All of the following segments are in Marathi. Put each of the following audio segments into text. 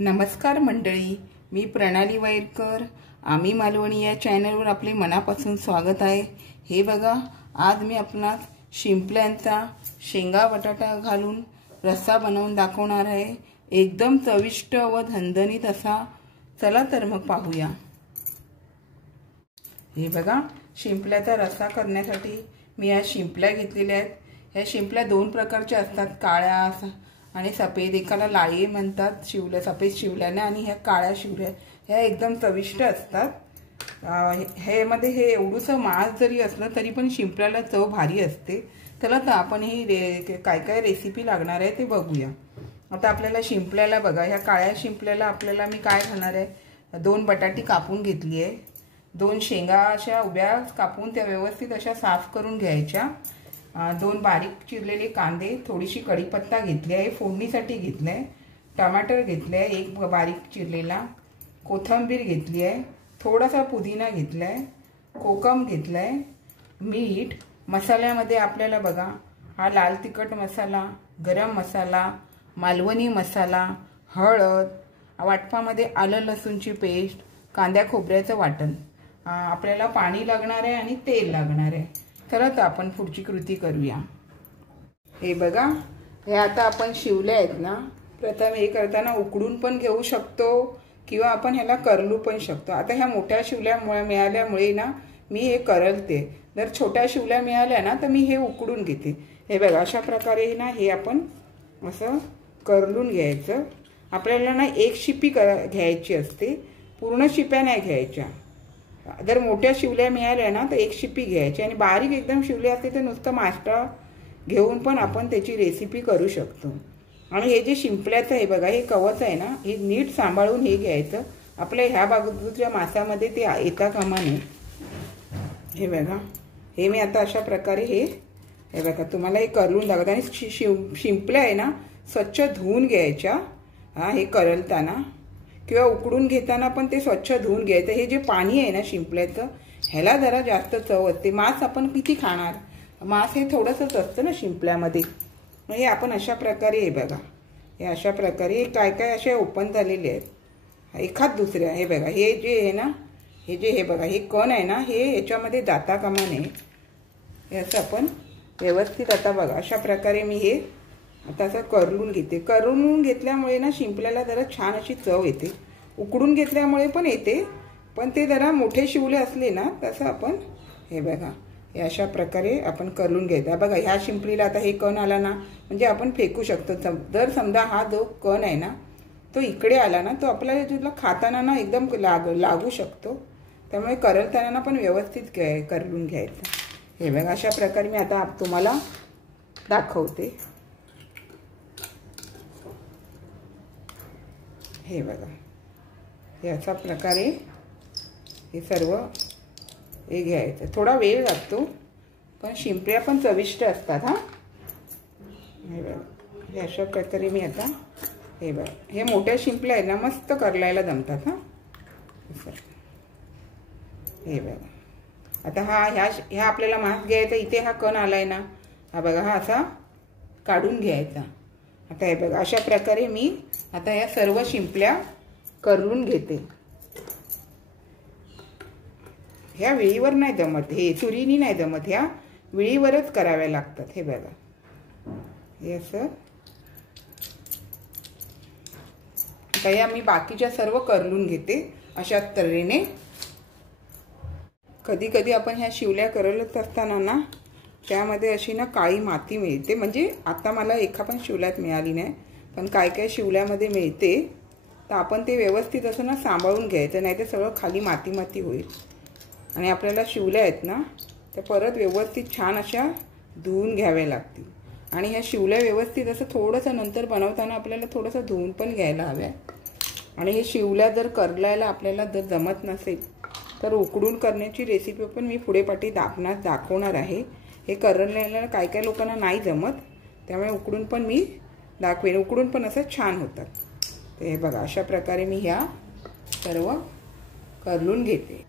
नमस्कार मंडळी, मी प्रणाली वायरकर। आम्ही मालवणी या चॅनलवर आपले मनापासून स्वागत आहे। हे बघा, आज मी आपणास शिंपल्यांचा शेंगा बटाटा घालून रस्सा बनवून दाखवणार आहे। एकदम चविष्ट व झणझणीत असा। चला तर मग पाहूया। हे बघा, शिंपल्याचा रस्सा करण्यासाठी मी आज शिंपल्या घेतलेल्या आहेत। ह्या शिंपल्या दोन प्रकारच्या असतात, काळ्या आणि सफेद। एकाला लाळी म्हणतात, शिवल्या सफेद शिवल्याने, आणि ह्या काळ्या शिवल्या। ह्या एकदम चविष्ट असतात। हे मध्ये हे एवढूसं मांस जरी असलं तरी पण शिंपल्याला चव भारी असते। चला तर आपण ही काय काय रेसिपी लागणार आहे ते बघूया। आता आपल्याला शिंपल्याला बघा, ह्या काळ्या शिंपल्याला आपल्याला मी काय घालणार आहे, 2 बटाटी कापून घेतली आहे, 2 शेंगा अशा उभ्या कापून त्या व्यवस्थित अशा साफ करून घ्यायच्या, 2 बारीक चिरलेले कांदे, थोडीशी कढीपत्ता घेतली आहे, फोडणीसाठी घेतलाय, टमाटर घेतलाय 1 बारीक चिरलेला, कोथिंबीर घेतली आहे, थोडासा पुदिना घेतलाय, कोकम घेतलाय, मीठ। मसाल्यामध्ये आपल्याला बघा, हा लाल तिखट मसाला, गरम मसाला, मालवणी मसाला, हळद, वाटपामध्ये आलं लसूणची पेस्ट, कांद्या खोबऱ्याचं वाटण, आपल्याला पाणी लागणार आहे आणि तेल लागणार आहे। चला तर आपण पुढची कृती करूया। हे बघा, हे आता आपण शिवले आहेत ना, प्रथम हे करताना उकडून पण घेऊ शकतो किंवा आपण ह्याला करलू पण शकतो। आता ह्या मोठ्या शिवल्या मिळाल्यामुळे ना मी हे करलते। जर छोट्या शिवल्या मिळाल्या ना तर मी हे उकडून घेते। हे बघा, अशा प्रकारे ना हे आपण असं करलून घ्यायचं। आपल्याला ना 1 शिपी घ्यायची असते, पूर्ण शिप्या नाही घ्यायच्या। जर मोठ्या शिवल्या मिळाल्या ना तर 1 शिपी घ्यायची, आणि बारीक एकदम शिवल्या असते तर नुसतं मास्टा घेऊन पण आपण त्याची रेसिपी करू शकतो। आणि हे जे शिंपल्याचं आहे बघा, हे कवच आहे ना, हे नीट सांभाळून हे घ्यायचं। आपल्या ह्या बाजूच्या मासामध्ये ते येता कामा नये। हे बघा, हे मी आता अशा प्रकारे हे बघा तुम्हाला हे करलून दाखवत। आणि शिंपल्या आहे ना स्वच्छ धुवून घ्यायच्या, हे करलताना किंवा उकडून घेताना पण ते स्वच्छ धुवून घ्यायचं। हे जे पाणी आहे ना शिंपल्याचं, ह्याला जरा जास्त चव असते। मांस आपण किती खाणार, मांस हे थोडंसंच असतं ना शिंपल्यामध्ये। हे आपण अशा प्रकारे, हे बघा, हे अशा प्रकारे काय काय असे ओपन झालेले आहेत, एखाद दुसऱ्या। हे बघा, हे जे आहे ना, हे बघा, हे कण आहे ना, हे याच्यामध्ये जाता कामा नये। हे असं आपण व्यवस्थित, आता बघा अशा प्रकारे मी हे आता असं करलून घेते। करलून घेतल्यामुळे ना शिंपल्याला जरा छान अशी चव येते। उकडून घेतल्यामुळे पण येते, पण ते जरा मोठे शिवले असले ना तसं आपण, हे बघा, हे अशा प्रकारे आपण करलून घ्यायचा। बघा, ह्या शिंपलीला आता हे कण आला ना म्हणजे आपण फेकू शकतो। जर समजा हा जो कण आहे ना तो इकडे आला ना, तो आपल्याला तुला खाताना ना एकदम लागू शकतो। त्यामुळे करलताना पण व्यवस्थित करलून घ्यायचं। हे बघा, अशा प्रकारे मी आता तुम्हाला दाखवते। हे बघा, हे अशा प्रकारे हे सर्व हे घ्यायचं। थोडा वेळ लागतो पण शिंपल्या पण चविष्ट असतात। हे बघा, हे अशा प्रकारे मी आता, हे बघा, हे मोठ्या शिंपल्या आहेत ना मस्त करलायला जमतात। हे बघा, आता ह्या आपल्याला मांस घ्यायचा, इथे हा कण आलाय ना, हा बघा, हा असा काढून घ्यायचा। आता हे बघा, अशा प्रकारे मी आता या सर्व शिंपल्या करलून घेते। ह्या विळीवर नाही जमत, हे सुरीनी नाही जमत, ह्या विळीवरच कराव्या लागतात। हे बघा, हे असं आता या मी बाकीच्या सर्व करलून घेते अशा तऱ्हेने। कधी कधी आपण ह्या शिवल्या करलत असताना ना त्यामध्ये अशी ना काळी माती मिळते, म्हणजे आता मला एका पण शिवल्यात मिळाली नाही, पण काय काय शिवल्यामध्ये मिळते। तर आपण ते व्यवस्थित असं ना सांभाळून घ्यायचं, नाही तर सगळं खाली माती माती होईल। आणि आपल्याला शिवल्या आहेत ना त्या परत व्यवस्थित छान अशा धुवून घ्याव्या लागतील। आणि ह्या शिवल्या व्यवस्थित असं थोडंसं नंतर बनवताना आपल्याला थोडंसं धुवून पण घ्यायला हव्या। आणि हे शिवल्या जर करलायला आपल्याला जर जमत नसेल तर उकडून करण्याची रेसिपी पण मी पुढे पाठी दाखवणार आहे। हे करलायला काय काय लोकांना नाही जमत, त्यामुळे उकडून पण मी दाखवेन। उकडून पण असं छान होतात। तर हे बघा, अशा प्रकारे मी ह्या सर्व करलून घेते।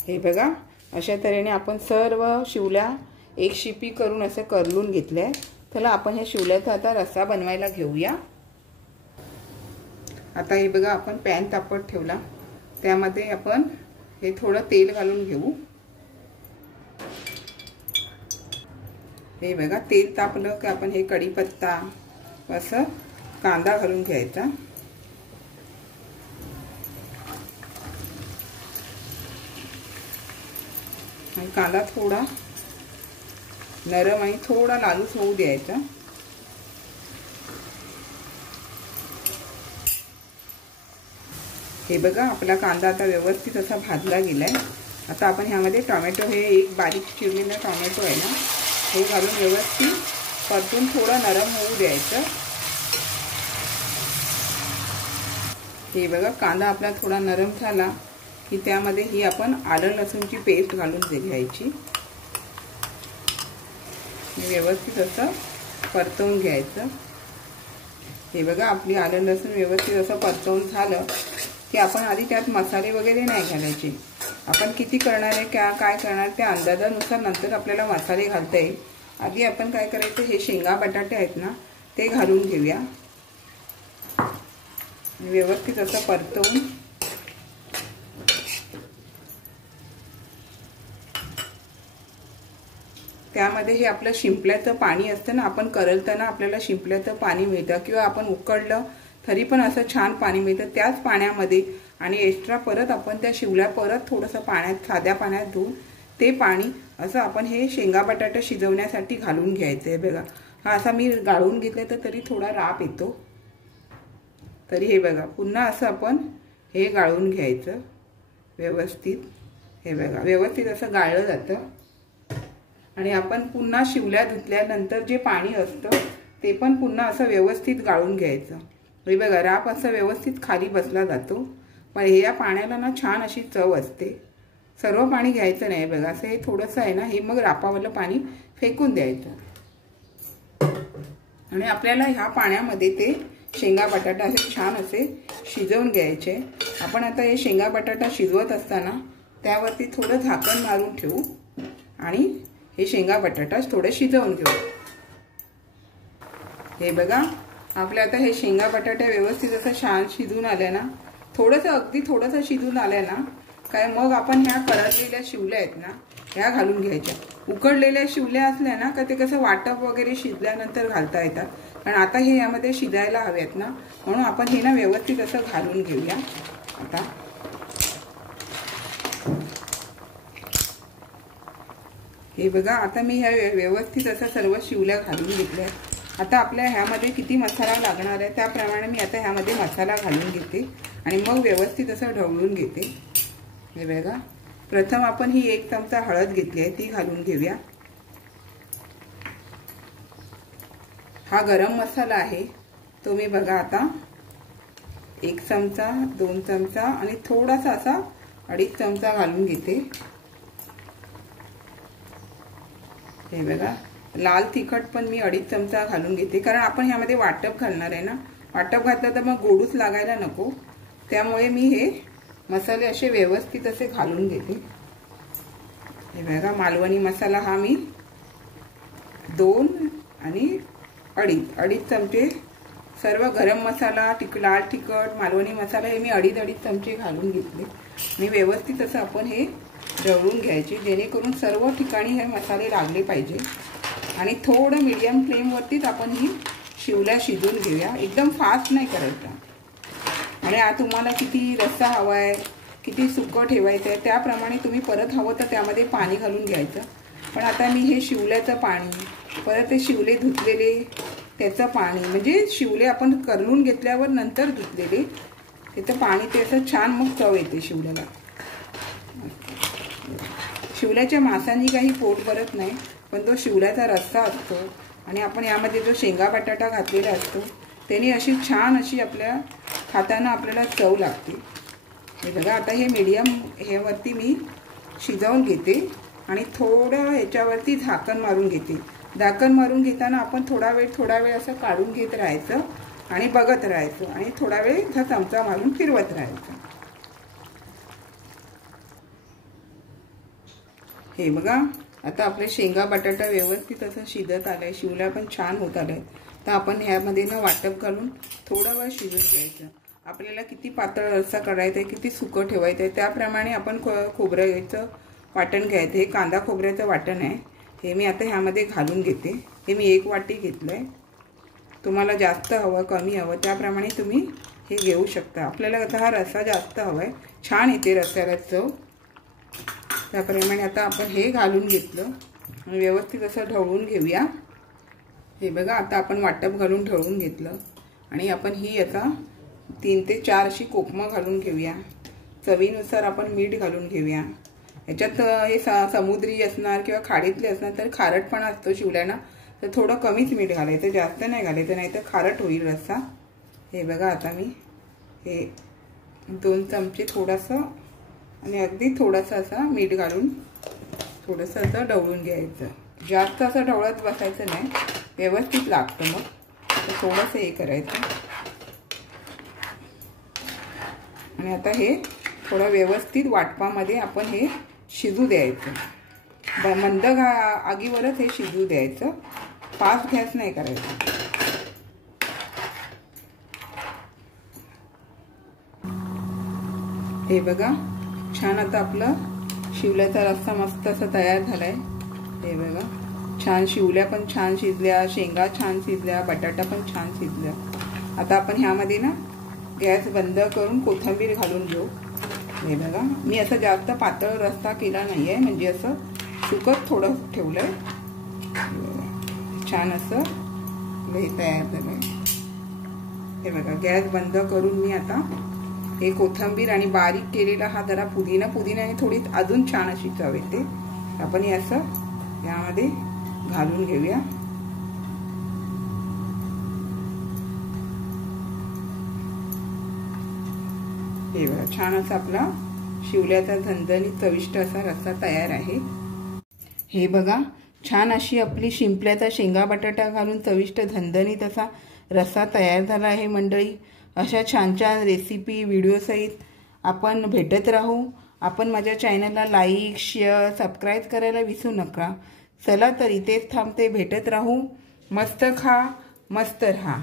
हे बघा, अशा तऱ्हेने आपण सर्व शिवल्या 1 शिपी करून असं करलून घेतलंय। चला आपण ह्या शिवल्याचा आता रस्सा बनवायला घेऊया। आता हे बघा आपण पॅन तापत ठेवला, त्यामध्ये आपण हे थोडं तेल घालून घेऊ। हे बघा तेल तापलं की आपण हे कढीपत्ता असं कांदा घालून घ्यायचा। आणि कांदा थोडा नरम आणि थोडा लालूच होऊ द्यायचा। हे बघा आपला कांदा आता व्यवस्थित असा भाजला गेलाय। आता आपण ह्यामध्ये टोमॅटो, हे एक बारीक चिरलेला टोमॅटो आहे ना, हे घालून व्यवस्थित परतून थोडं नरम होऊ द्यायचं। हे बघा कांदा आपला थोडा नरम झाला की त्यामध्ये ही आपण आलं लसूणची पेस्ट घालून घ्यायची। व्यवस्थित असं परतवून घ्यायचं। हे बघा आपली आलं लसूण व्यवस्थित असं परतवून झालं की आपण आधी त्यात मसाले वगैरे नाही घालायचे। आपण किती करणार आहे, काय करणार त्या अंदाजानुसार नंतर आपल्याला मसाले घालता येईल। आधी आपण काय करायचं, हे शेंगा बटाटे आहेत ना ते घालून घेऊया। व्यवस्थित असं परतवून त्यामध्ये हे आपलं शिंपल्याचं पाणी असतं ना, आपण करलताना आपल्याला शिंपल्याचं पाणी मिळतं किंवा आपण उकळलं तरी पण असं छान पाणी मिळतं। त्याच पाण्यामध्ये आणि एक्स्ट्रा परत आपण त्या शिवल्या परत थोडंसं पाण्यात, साध्या पाण्यात धुवून ते पाणी असं आपण हे शेंगा बटाटे शिजवण्यासाठी घालून घ्यायचं आहे। बघा हा असा मी गाळून घेतलं तर तरी थोडा राप येतो, तरी हे बघा पुन्हा असं आपण हे गाळून घ्यायचं व्यवस्थित। हे बघा व्यवस्थित असं गाळलं जातं आणि आपण पुन्हा शिवल्या धुतल्यानंतर जे पाणी असतं ते पण पुन्हा असं व्यवस्थित गाळून घ्यायचं। हे बघा राप असं व्यवस्थित खाली बसला जातो, पण हे या पाण्याला ना छान अशी चव असते। सर्व पाणी घ्यायचं नाही बघा, असं हे थोडंसं आहे ना, हे मग रापावरलं पाणी फेकून द्यायचं आणि आपल्याला ह्या पाण्यामध्ये ते शेंगा बटाटा असे छान असे शिजवून घ्यायचे। आपण आता हे शेंगा बटाटा शिजवत असताना त्यावरती थोडं झाकण मारून ठेवू आणि हे शेंगा बटाटा थोडे शिजवून घेऊ। हे बघा आपल्या आता हे शेंगा बटाटे व्यवस्थित असं छान शिजून आल्या ना, थोडंसं अगदी थोडंसं शिजून आल्या ना काय, मग आपण ह्या करडलेल्या शिवल्या आहेत ना ह्या घालून घ्यायच्या। उकडलेल्या शिवल्या असल्या ना का ते कसं वाटप वगैरे शिजल्यानंतर घालता येतात, पण आता हे यामध्ये शिजायला हवेत ना, म्हणून आपण हे ना व्यवस्थित असं घालून घेऊया। आता हे बघा आता मी ह्या व्यवस्थित असं सर्व शिवल्या घालून घेतल्या। आता आपल्या ह्यामध्ये किती मसाला लागणार आहे त्याप्रमाणे मी आता ह्यामध्ये मसाला घालून घेते आणि मग व्यवस्थित असं ढवळून घेते। हे बघा प्रथम आपण ही 1 चमचा हळद घेतली आहे ती घालून घेऊया। हा गरम मसाला आहे तो मी बघा आता 1 चमचा, 2 चमचा आणि थोडासा असा 2.5 चमचा घालून घेते। हे बघा लाल तिखट पण मी 2.5 चमचा घालून घेते, कारण आपण ह्यामध्ये वाटप घालणार आहे ना, वाटप घातलं तर मग गोडूच लागायला नको, त्यामुळे मी हे मसाले असे व्यवस्थित असे घालून घेते। हे बघा मालवणी मसाला हा मी 2 आणि 2.5 चमचे, सर्व गरम मसाला, लाल तिखट, मालवणी मसाला हे मी 2.5 चमचे घालून घेतले आणि व्यवस्थित असं आपण हे ढवळून घ्यायचे, जेणेकरून सर्व ठिकाणी हे मसाले लागले पाहिजे। आणि थोडं मीडियम फ्लेमवरतीच आपण ही शिवल्या शिजवून घेऊया, एकदम फास्ट नाही करायचा। आणि तुम्हाला किती रस्सा हवा आहे, किती सुकं ठेवायचं आहे त्याप्रमाणे तुम्ही परत हवं तर त्यामध्ये पाणी घालून घ्यायचं। पण आता मी हे शिवल्याचं पाणी, परत ते शिवले धुतलेले त्याचं पाणी, म्हणजे शिवले आपण करून घेतल्यावर नंतर धुतलेले त्याचं पाणी, ते असं छान मग चव येते शिवल्याला। शिवल्याच्या मासांनी काही पोट भरत नाही, पण तो शिवल्याचा रस्सा असतो आणि आपण यामध्ये जो शेंगा बटाटा घातलेला असतो त्याने अशी छान अशी आपल्या खाताना आपल्याला चव लागते। हे बघा आता हे मीडियम ह्यावरती मी शिजवून घेते आणि थोडं ह्याच्यावरती झाकण मारून घेते। झाकण मारून घेताना आपण थोडा वेळ असं काढून घेत राहायचं आणि बघत राहायचं आणि थोडा वेळ हा चमचा मारून फिरवत राहायचं। हे बघा आता आपले शेंगा बटाटा व्यवस्थित असं शिजत आलंय, शिवल्या पण छान होत आलंय। तर आपण ह्यामध्ये ना वाटप घालून थोडा वेळ शिजवून घ्यायचं। आपल्याला किती पातळ रस्सा करायचा आहे, किती सुकं ठेवायचं आहे त्याप्रमाणे आपण खोबऱ्याचं वाटण घ्यायचं. हे कांदा खोबऱ्याचं वाटण आहे. हे मी आता ह्यामध्ये घालून घेते. हे मी 1 वाटी घेतलं आहे. तुम्हाला जास्त हवं कमी हवं त्याप्रमाणे तुम्ही हे घेऊ शकता. आपल्याला आता हा रस्सा जास्त हवा आहे, छान येते रस्स्याला चव, त्याप्रमाणे आता आपण हे घालून घेतलं आणि व्यवस्थित असं ढवळून घेऊया. हे बघा आता आपण वाटप घालून ढवळून घेतलं आणि आपण ही आता 3 ते 4 अशी कोकमं घालून घेऊया. चवीनुसार आपण मीठ घालून घेऊया. याच्यात हे समुद्री असणार किंवा खाडीतले असणार तर खारटपणा असतो शिवल्याना, तर थोडं कमीच मीठ घालायचं, जास्त नाही घालायचं, नाही तर खारट होईल रस्सा. हे बघा आता मी हे 2 चमचे थोडंसं आणि अगदी थोडंसं असं मीठ घालून थोडंसं असं ढवळून घ्यायचं. जास्त असं ढवळत बसायचं नाही, व्यवस्थित लागतं मग. तर थोडंसं हे करायचं आणि आता हे थोडं व्यवस्थित वाटपामध्ये आपण हे शिजू द्यायचं. मंद आगीवरच हे शिजू द्यायचं, फास्ट गॅस नाही करायचा. हे बघा छान आता आपलं शिवल्याचा रस्सा मस्त असा तयार झालाय. हे बघा छान शिवल्या पण छान शिजल्या, शेंगा छान शिजल्या, बटाटा पण छान शिजल्या. आता आपण ह्यामध्ये ना गॅस बंद करून कोथिंबीर घालून घेऊ. हे बघा मी असं जास्त पातळ रस्सा केला नाहीये, म्हणजे असं सुकत थोडं ठेवलंय. छान असं हे तयार झालंय. हे बघा गॅस बंद करून मी आता हे कोथिंबीर आणि बारीक केलेला हा जरा पुदिनाने थोडी अजून छान अशी चव येते. आपण हे असं यामध्ये घालून घेऊया. हे बघा छान असा आपला शिवल्याचा झणझणीत चविष्ट असा रस्सा तयार आहे. हे बघा छान अशी आपली शिंपल्याचा शेंगा बटाटा घालून चविष्ट झणझणीत असा रस्सा तयार झाला आहे मंडळी. अशा छान छान रेसिपी व्हिडिओसहित आपण भेटत राहू. आपण माझ्या चॅनलला लाईक शेअर सबस्क्राईब करायला विसरू नका. चला तर इथेच थांबते, भेटत राहू. मस्त खा मस्त रहा.